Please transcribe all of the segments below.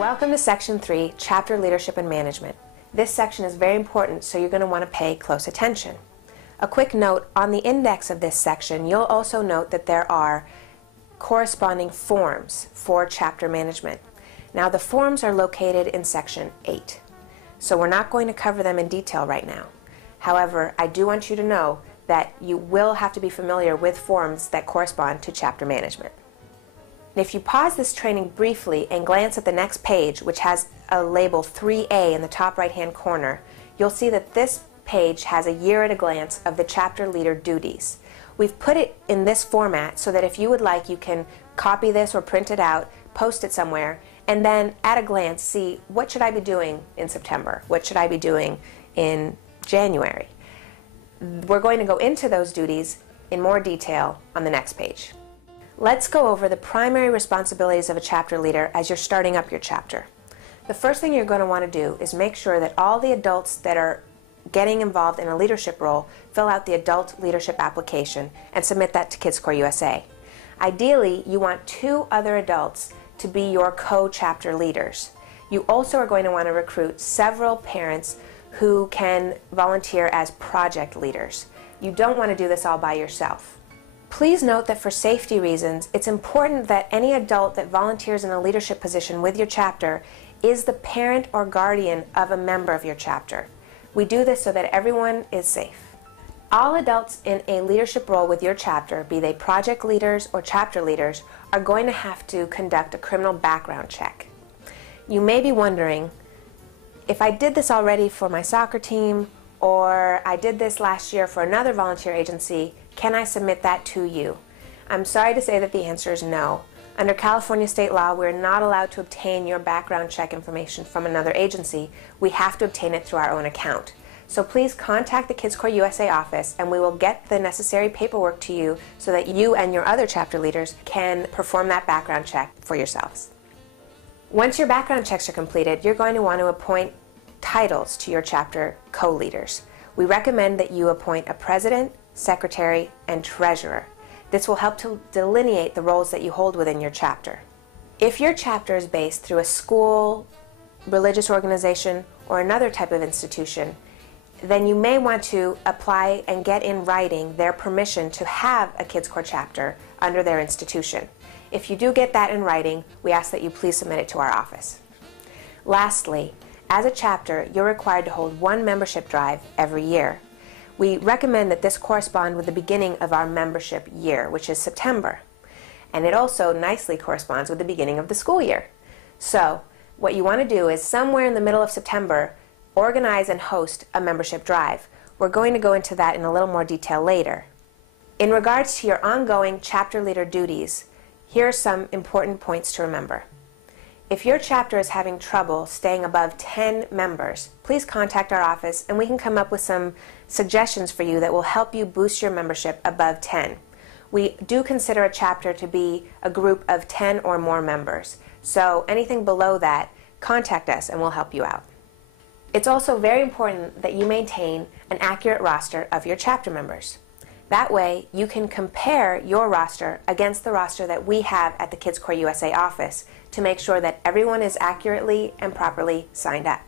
Welcome to Section 3, Chapter Leadership and Management. This section is very important, so you're going to want to pay close attention. A quick note, on the index of this section, you'll also note that there are corresponding forms for chapter management. Now, the forms are located in Section 8, so we're not going to cover them in detail right now. However, I do want you to know that you will have to be familiar with forms that correspond to chapter management. If you pause this training briefly and glance at the next page, which has a label 3A in the top right-hand corner, you'll see that this page has a year at a glance of the chapter leader duties. We've put it in this format so that if you would like, you can copy this or print it out, post it somewhere, and then at a glance see what should I be doing in September? What should I be doing in January? We're going to go into those duties in more detail on the next page. Let's go over the primary responsibilities of a chapter leader as you're starting up your chapter. The first thing you're going to want to do is make sure that all the adults that are getting involved in a leadership role fill out the adult leadership application and submit that to Kids Korps USA. Ideally, you want 2 other adults to be your co-chapter leaders. You also are going to want to recruit several parents who can volunteer as project leaders. You don't want to do this all by yourself. Please note that for safety reasons, it's important that any adult that volunteers in a leadership position with your chapter is the parent or guardian of a member of your chapter. We do this so that everyone is safe. All adults in a leadership role with your chapter, be they project leaders or chapter leaders, are going to have to conduct a criminal background check. You may be wondering, if I did this already for my soccer team, or I did this last year for another volunteer agency, can I submit that to you? I'm sorry to say that the answer is no. Under California state law, we're not allowed to obtain your background check information from another agency. We have to obtain it through our own account. So please contact the Kids Korps USA office and we will get the necessary paperwork to you so that you and your other chapter leaders can perform that background check for yourselves. Once your background checks are completed, you're going to want to appoint titles to your chapter co-leaders. We recommend that you appoint a president, secretary, and treasurer. This will help to delineate the roles that you hold within your chapter. If your chapter is based through a school, religious organization, or another type of institution, then you may want to apply and get in writing their permission to have a Kids Korps chapter under their institution. If you do get that in writing, we ask that you please submit it to our office. Lastly, as a chapter, you're required to hold 1 membership drive every year. We recommend that this correspond with the beginning of our membership year, which is September. And it also nicely corresponds with the beginning of the school year. So, what you want to do is somewhere in the middle of September, organize and host a membership drive. We're going to go into that in a little more detail later. In regards to your ongoing chapter leader duties, here are some important points to remember. If your chapter is having trouble staying above 10 members, please contact our office and we can come up with some suggestions for you that will help you boost your membership above 10. We do consider a chapter to be a group of 10 or more members, so anything below that, contact us and we'll help you out. It's also very important that you maintain an accurate roster of your chapter members. That way, you can compare your roster against the roster that we have at the Kids Korps USA office to make sure that everyone is accurately and properly signed up.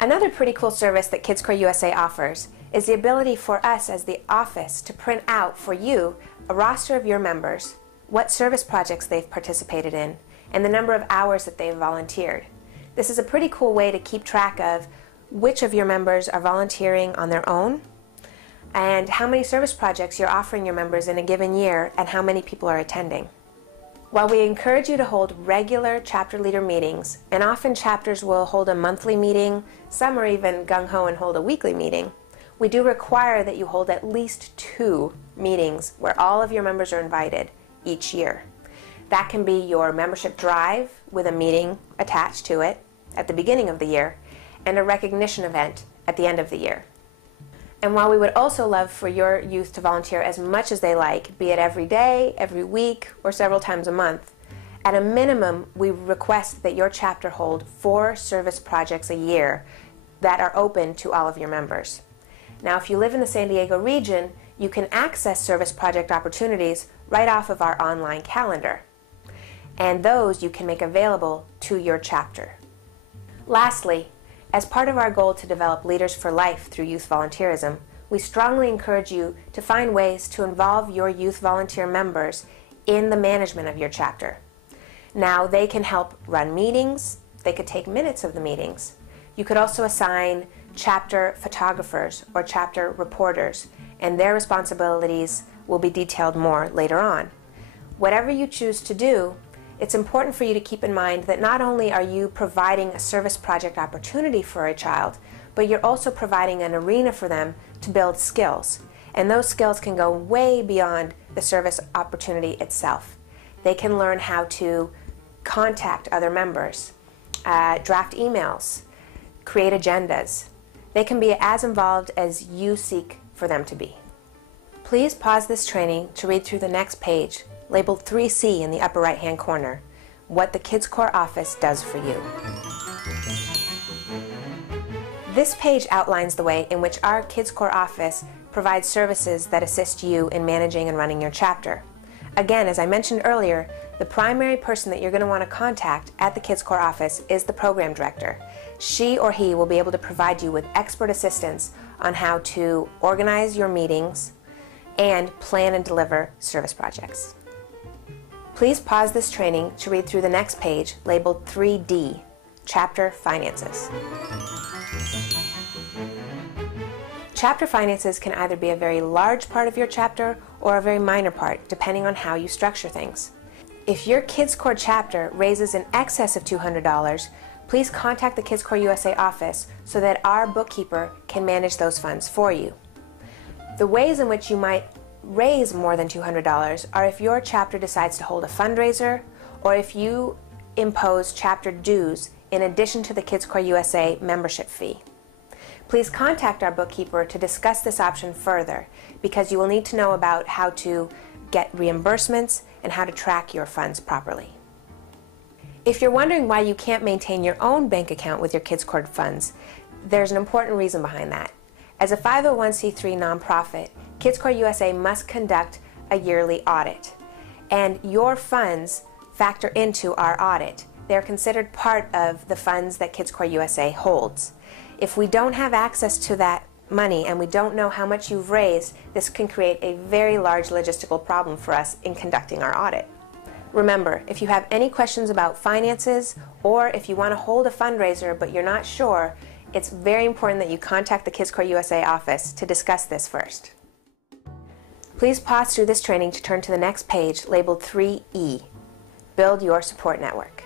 Another pretty cool service that Kids Korps USA offers is the ability for us as the office to print out for you a roster of your members, what service projects they've participated in, and the number of hours that they've volunteered. This is a pretty cool way to keep track of which of your members are volunteering on their own, and how many service projects you're offering your members in a given year, and how many people are attending. While we encourage you to hold regular chapter leader meetings, and often chapters will hold a monthly meeting, some are even gung-ho and hold a weekly meeting, we do require that you hold at least 2 meetings where all of your members are invited each year. That can be your membership drive with a meeting attached to it at the beginning of the year, and a recognition event at the end of the year. And while we would also love for your youth to volunteer as much as they like, be it every day, every week, or several times a month, at a minimum, we request that your chapter hold 4 service projects a year that are open to all of your members. Now, if you live in the San Diego region, you can access service project opportunities right off of our online calendar. And those you can make available to your chapter. Lastly, as part of our goal to develop leaders for life through youth volunteerism, we strongly encourage you to find ways to involve your youth volunteer members in the management of your chapter. Now, they can help run meetings, they could take minutes of the meetings. You could also assign chapter photographers or chapter reporters, and their responsibilities will be detailed more later on. Whatever you choose to do, it's important for you to keep in mind that not only are you providing a service project opportunity for a child, but you're also providing an arena for them to build skills. And those skills can go way beyond the service opportunity itself. They can learn how to contact other members, draft emails, create agendas. They can be as involved as you seek for them to be. Please pause this training to read through the next page, labeled 3C in the upper right-hand corner, what the Kids Korps office does for you. This page outlines the way in which our Kids Korps office provides services that assist you in managing and running your chapter. Again, as I mentioned earlier, the primary person that you're going to want to contact at the Kids Korps office is the program director. She or he will be able to provide you with expert assistance on how to organize your meetings and plan and deliver service projects. Please pause this training to read through the next page labeled 3D, Chapter Finances. Chapter finances can either be a very large part of your chapter or a very minor part, depending on how you structure things. If your Kids Korps chapter raises in excess of $200, please contact the Kids Korps USA office so that our bookkeeper can manage those funds for you. The ways in which you might raise more than $200 are if your chapter decides to hold a fundraiser or if you impose chapter dues in addition to the Kids Korps USA membership fee. Please contact our bookkeeper to discuss this option further, because you will need to know about how to get reimbursements and how to track your funds properly. If you're wondering why you can't maintain your own bank account with your Kids Korps funds, there's an important reason behind that. As a 501c3 nonprofit, Kids Korps USA must conduct a yearly audit, and your funds factor into our audit. They're considered part of the funds that Kids Korps USA holds. If we don't have access to that money and we don't know how much you've raised, this can create a very large logistical problem for us in conducting our audit. Remember, if you have any questions about finances or if you want to hold a fundraiser but you're not sure, it's very important that you contact the Kids Korps USA office to discuss this first. Please pause through this training to turn to the next page labeled 3E, Build Your Support Network.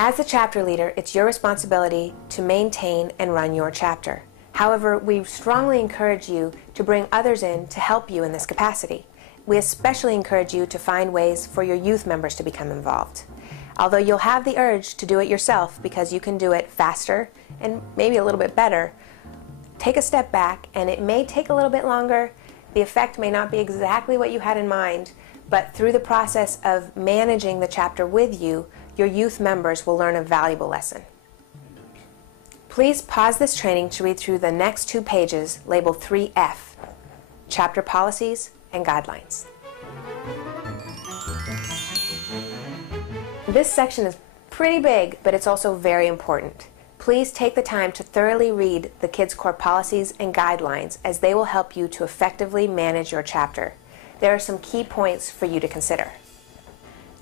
As the chapter leader, it's your responsibility to maintain and run your chapter. However, we strongly encourage you to bring others in to help you in this capacity. We especially encourage you to find ways for your youth members to become involved. Although you'll have the urge to do it yourself because you can do it faster and maybe a little bit better, take a step back, and it may take a little bit longer. The effect may not be exactly what you had in mind, but through the process of managing the chapter with you, your youth members will learn a valuable lesson. Please pause this training to read through the next 2 pages labeled 3F, Chapter Policies and Guidelines. This section is pretty big, but it's also very important. Please take the time to thoroughly read the Kids Korps policies and guidelines, as they will help you to effectively manage your chapter. There are some key points for you to consider.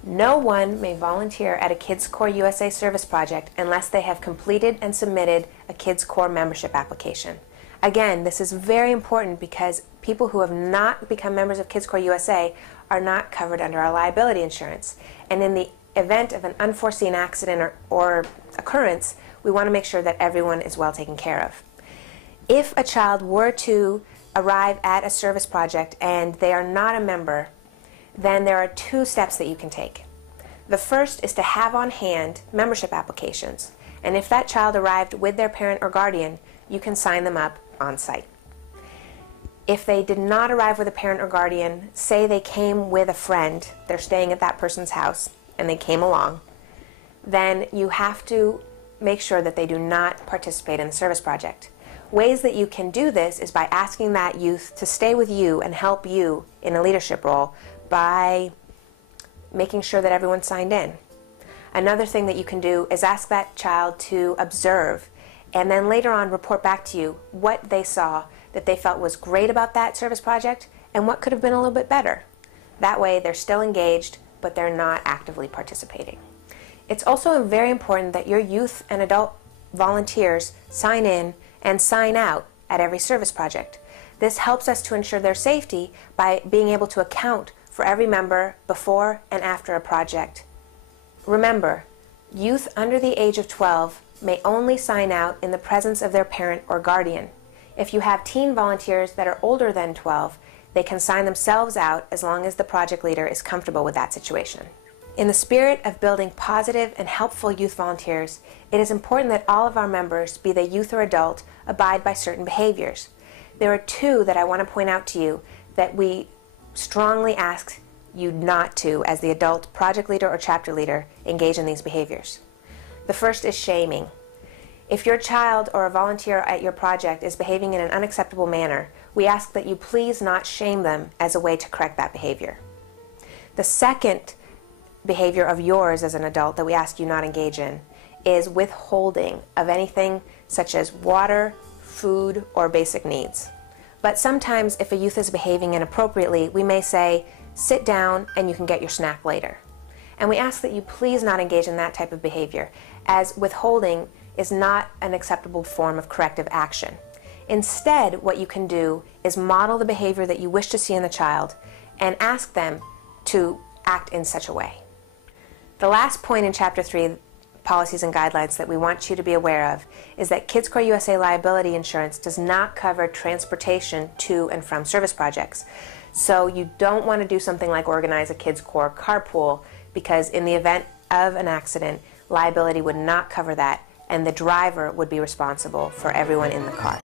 No one may volunteer at a Kids Korps USA service project unless they have completed and submitted a Kids Korps membership application. Again, this is very important because people who have not become members of Kids Korps USA are not covered under our liability insurance. And in the event of an unforeseen accident or occurrence, we want to make sure that everyone is well taken care of. If a child were to arrive at a service project and they are not a member, then there are 2 steps that you can take. The first is to have on hand membership applications, and if that child arrived with their parent or guardian, you can sign them up on site. If they did not arrive with a parent or guardian, say they came with a friend, they're staying at that person's house, and they came along, then you have to make sure that they do not participate in the service project. Ways that you can do this is by asking that youth to stay with you and help you in a leadership role by making sure that everyone's signed in. Another thing that you can do is ask that child to observe and then later on report back to you what they saw that they felt was great about that service project and what could have been a little bit better. That way they're still engaged, but they're not actively participating. It's also very important that your youth and adult volunteers sign in and sign out at every service project. This helps us to ensure their safety by being able to account for every member before and after a project. Remember, youth under the age of 12 may only sign out in the presence of their parent or guardian. If you have teen volunteers that are older than 12, they can sign themselves out as long as the project leader is comfortable with that situation. In the spirit of building positive and helpful youth volunteers, it is important that all of our members, be they youth or adult, abide by certain behaviors. There are two that I want to point out to you that we strongly ask you not to, as the adult project leader or chapter leader, engage in these behaviors. The first is shaming. If your child or a volunteer at your project is behaving in an unacceptable manner, we ask that you please not shame them as a way to correct that behavior. The second behavior of yours as an adult that we ask you not engage in is withholding of anything such as water, food, or basic needs. But sometimes if a youth is behaving inappropriately, we may say, sit down and you can get your snack later. And we ask that you please not engage in that type of behavior, as withholding is not an acceptable form of corrective action. Instead, what you can do is model the behavior that you wish to see in the child and ask them to act in such a way. The last point in Chapter 3, Policies and Guidelines, that we want you to be aware of is that Kids Korps USA liability insurance does not cover transportation to and from service projects. So you don't want to do something like organize a Kids Korps carpool, because in the event of an accident, liability would not cover that, and the driver would be responsible for everyone in the car.